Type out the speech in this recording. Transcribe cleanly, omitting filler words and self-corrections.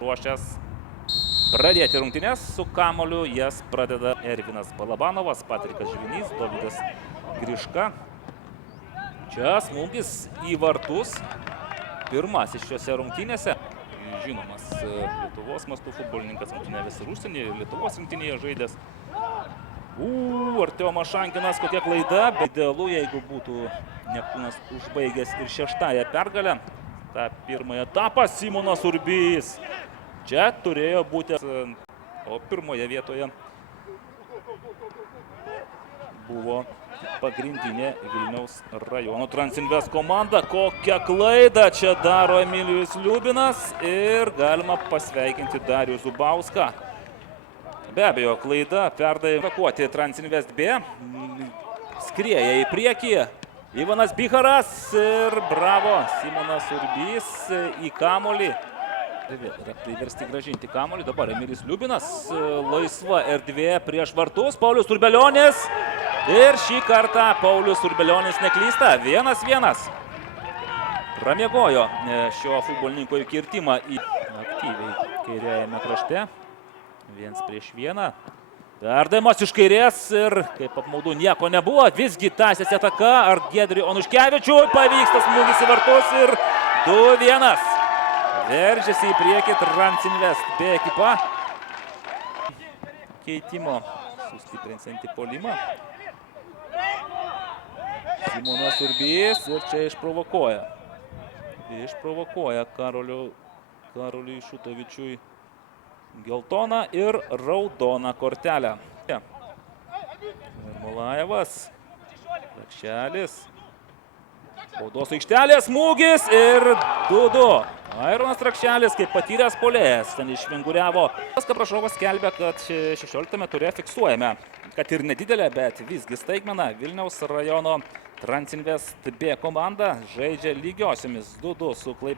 Ruošęs pradėti rungtynes su kamoliu, jas pradeda Ervinas Balabanovas, Patrikas Žvinys, Dovydas Griška. Čia smūgis į vartus, pirmasis šiuose rungtynėse. Žinomas Lietuvos mastų futbolininkas, rungtynėvis ir užsienyje, Lietuvos rinktinėje žaidęs. Artiomas Šankinas, kokia klaida, bet idealu, jeigu būtų Neptūnas užbaigęs ir 6-ąją pergalę. Ta pirmąją etapą Simonas Urbys. Čia turėjo būti, o pirmoje vietoje buvo pagrindinė Vilniaus rajono Transinvest komanda. Kokią klaidą čia daro Emilijus Liubinas ir galima pasveikinti Darių Zubauską. Be abejo, klaida, perdai atakuoti Transinvest B. Skrieja į priekį Ivanas Bicharas ir bravo, Simonas Urbys į kamolį. Yra priversti grąžinti kamolį. Dabar Emilijus Liubinas, laisva erdvė prieš vartus. Paulius Urbelionis. Ir šį kartą Paulius Urbelionis neklysta. 1-1. Pramiegojo šio futbolininko įkirtimą į aktyviai kairiajame krašte. 1-1. Perdavimas iš kairės ir kaip apmaudu nieko nebuvo. Visgi tęsiasi ataka. Ar Giedriui Onuškevičiui pavyksta smūgis į vartus ir 2-1. Veržiasi į priekį Transinvest B ekipa. Keitimo sustiprinsianti puolimą. Simonas Urbys ir čia išprovokuoja. Išprovokuoja Karoliui Šutovičiui geltoną ir raudoną kortelę. Ermolajevas. Rakšelis. Baudos aikštelės smūgis ir 2-2. Aironas Rakšelis, kaip patyręs puolėjas, ten išvinguriavo. Kaprašovas skelbia, kad 16 ture fiksuojame, kad ir nedidelė, bet visgi staigmena. Vilniaus rajono Transinvest B komanda žaidžia lygiosiomis 2-2 su Klaipėdos